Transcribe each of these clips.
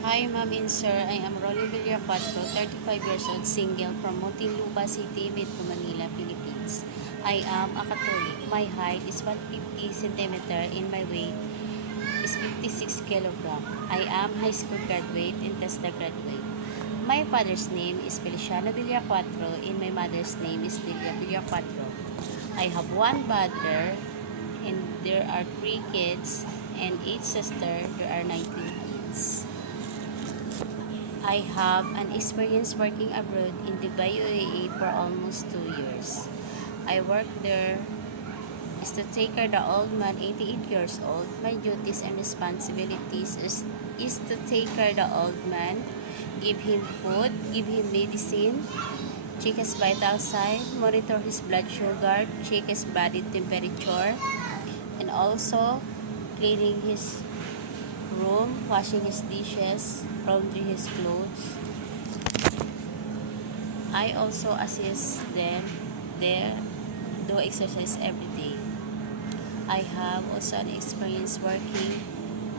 Hi, Ma'am and Sir. I am Rolly Villacuatro, 35 years old, single from Muntinlupa City, Metro Manila, Philippines. I am a Catholic. My height is 150 cm and my weight is 56 kg. I am high school graduate and TESDA graduate. My father's name is Feliciano Villacuatro and my mother's name is Delia Villacuatro. I have one brother and there are 3 kids and 8 sisters. There are 19 kids. I have an experience working abroad in Dubai, UAE for almost 2 years. I work there is to take care of the old man, 88 years old. My duties and responsibilities is to take care of the old man, give him food, give him medicine, check his vital sign, monitor his blood sugar, check his body temperature, and also cleaning his room, washing his dishes, laundry his clothes. I also assist them there, do exercise every day. I have also an experience working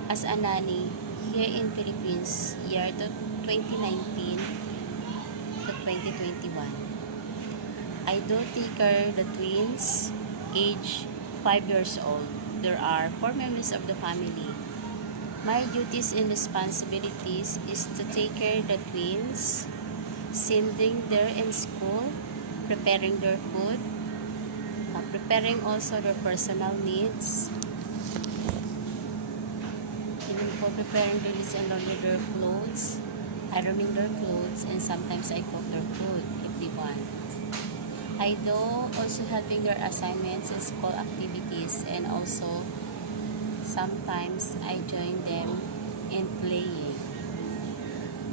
as a nanny here in Philippines year to 2019 to 2021. I do take care the twins, age 5 years old. There are 4 members of the family. My duties and responsibilities is to take care of the twins, sending them in school, preparing their food, preparing also their personal needs, even for preparing their needs and laundry their clothes, ironing their clothes, and sometimes I cook their food if they want. I do also helping their assignments and school activities, and also sometimes I join them in playing.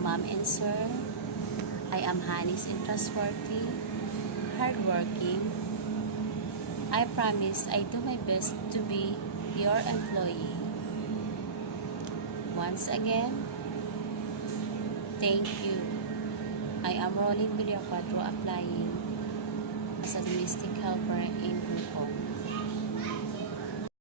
Mom and Sir, I am honest and trustworthy, hardworking. I promise I do my best to be your employee. Once again, thank you. I am Rolling Villacuatro applying as a domestic helper in Hong Kong.